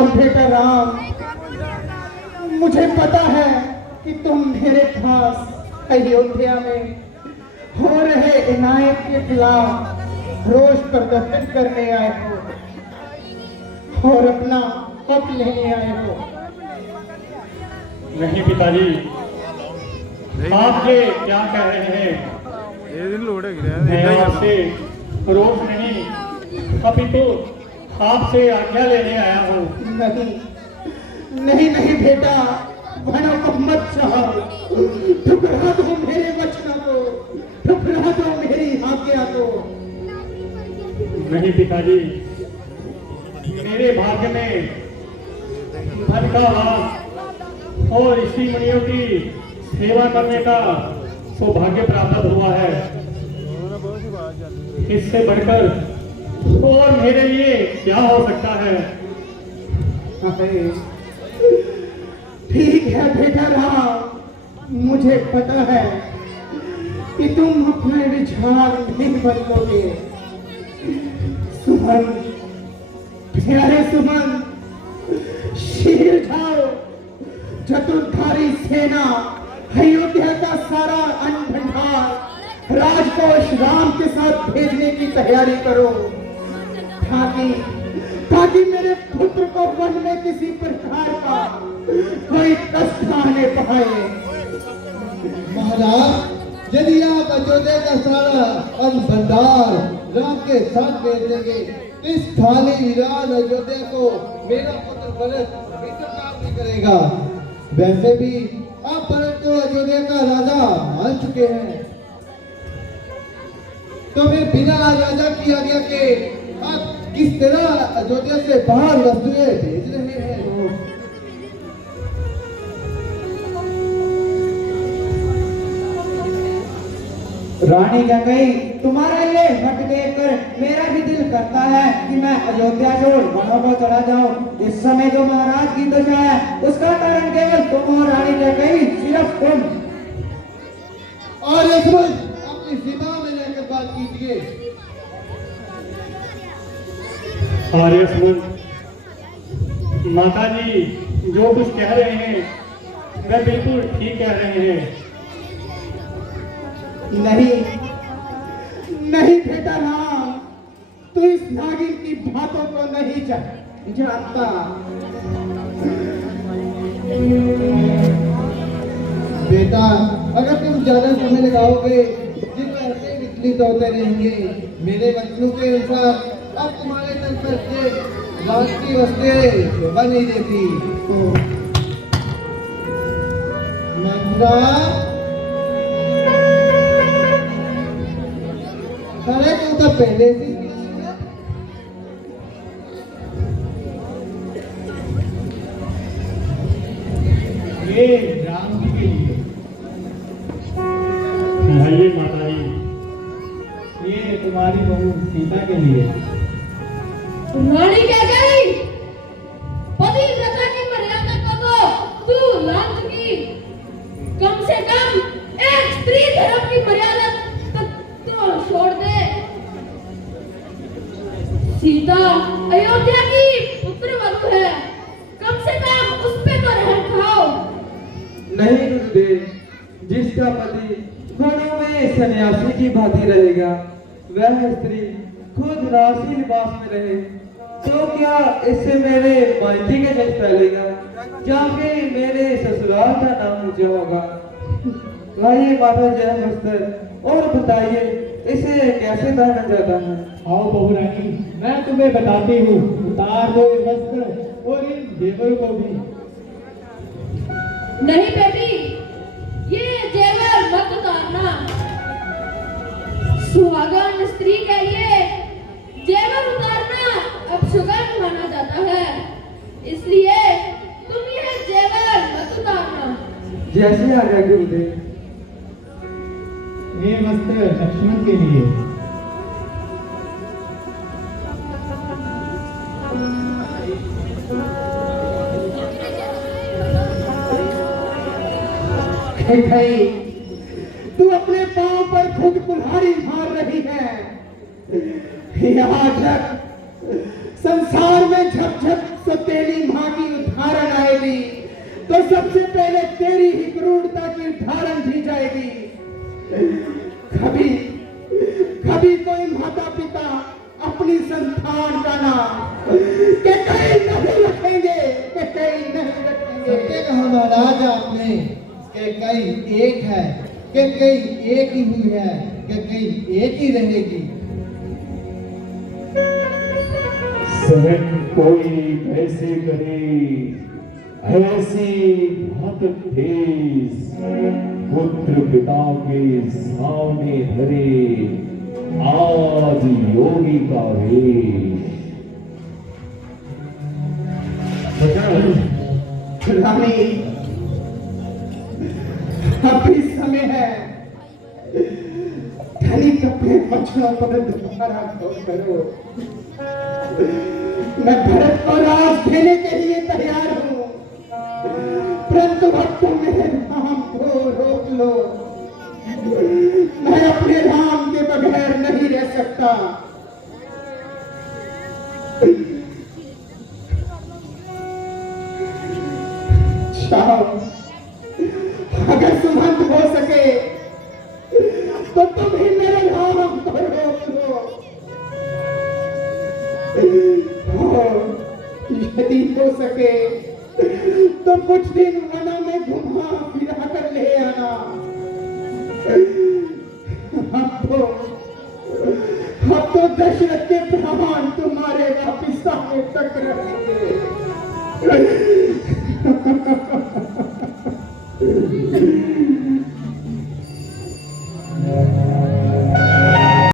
और बेटा राम, मुझे पता है कि तुम मेरे पास अयोध्या में हो रहे अन्याय के खिलाफ रोष प्रदर्शन करने आए हो और अपना हक लेने आए हो। नहीं पिताजी, आप ये क्या कह रहे हैं? मैं आपसे रोष नहीं, अपितु आपसे आज्ञा लेने आया हूँ। नहीं नहीं बेटा, भनों को मत चाहो, ठुकरा दो मेरे वचनों को, ठुकरा दो मेरी आज्ञा को। नहीं पिताजी, मेरे भाग्य में धन का वास और ऋषि मुनियों की सेवा करने का सौभाग्य प्राप्त हुआ है। इससे बढ़कर और मेरे लिए क्या हो सकता है? ठीक है बेटा राम, मुझे पता है कि तुम अपने विचार नहीं बदलोगे। सुमन, प्यारे सुमन, शीर जाओ, चतुर्धारी सेना, अयोध्या का सारा अन्न भंडार राजकोष राम के साथ भेजने की तैयारी करो, ताकि मेरे पुत्र को वन में किसी प्रकार का कोई कष्ट आने पाए। महाराज, यदि आप अयोध्या का सारा अन्न भंडार राम के साथ भेज देंगे, इस थाली वीरान अयोध्या को मेरा पुत्र भरत काम नहीं करेगा। वैसे भी आप भरत को अयोध्या का राजा मान चुके हैं, तो फिर बिना राजा की आज्ञा के आप किस तरह अयोध्या से बाहर वस्तुएं भेज रहे हैं? रानी गंगई, तुम्हारा ये हट देखकर मेरा भी दिल करता है कि मैं अयोध्या छोड़ वनों को चला जाऊं। इस समय जो महाराज की दशा है, उसका कारण केवल तुम और रानी गंगई, सिर्फ तुम। और अपनी सीमा में रहकर बात कीजिए। अरे सुमन, माता जी जो कुछ कह रहे हैं वह बिल्कुल ठीक कह रहे हैं। नहीं बेटा राम, तू इस नागिन की बातों को नहीं जानता। बेटा, अगर तुम ज्यादा समय लगाओगे, दिन भर ऐसे विचलित होते रहेंगे। मेरे वचनों के अनुसार अब तुम्हारे तन पर से राज की वस्तुएं शोभा नहीं देती। अरे तू तो पहले से ये राम जी के लिए, भाइये माता जी, ये तुम्हारी बहू सीता के लिए। रानी क्या गई? पति प्रथा की मर्यादा को तो तू लांघ चुकी। कम से कम एक स्त्री धर्म की मर्यादा तो छोड़ दे। सीता अयोध्या की पुत्र वधू है, कम से कम उस पे तो रहम खाओ। नहीं गुरुदेव, जिसका पति गुणों में सन्यासी की भांति रहेगा, वह स्त्री खुद राशि लिबास में रहे, तो क्या इससे मेरे मायके का जज फैलेगा, या फिर मेरे ससुराल का नाम ऊंचा होगा? भाई माता जय मस्तर, और बताइए इसे कैसे पहना जाता है? आओ बहू रानी, मैं तुम्हें बताती हूँ। उतार दो ये वस्त्र और इन जेवर को भी। नहीं बेटी, ये जेवर मत उतारना। सुहागन स्त्री के लिए जेवर उतारना अपशुगन माना जाता है, इसलिए तुम ये जेवर मत उतारना। जैसे आ गया गुरुदेव। ये वस्त्र लक्ष्मण के लिए। भाई, तू अपने पांव पर खुद कुल्हाड़ी मार रही है। यहाँ तक संसार में जब जब सतेली माँ की उदाहरण आएगी तो सबसे पहले तेरी ही क्रूरता की उदाहरण दी जाएगी। कभी कभी कोई माता पिता अपनी संतान का नाम के कई नहीं रखेंगे, के कई नहीं रखेंगे। सत्य कहा महाराज आपने कि कई एक है, कि कई एक ही हुई है, कि कई एक ही रहेगी। सहन कोई कैसे करे ऐसी बहुत ठेस, पुत्र पिता के सामने धरे आज योगी का वेश। रानी अभी समय है, धनिक अपने वचनों पर दोबारा गौर करो। मैं भरत को राज देने के लिए तैयार हूं, परंतु अब तुम मेरे राम को रोक लो। मैं अपने राम के बगैर नहीं रह सकता। चाहो अगर सुमंत हो सके तो तुम ही मेरे राम को रोक लो। यदि हो सके तो कुछ दिन वनों में घुमा फिरा कर ले आना। अब तो दशरथ के प्राण तुम्हारे वापिस आने तक रहेंगे।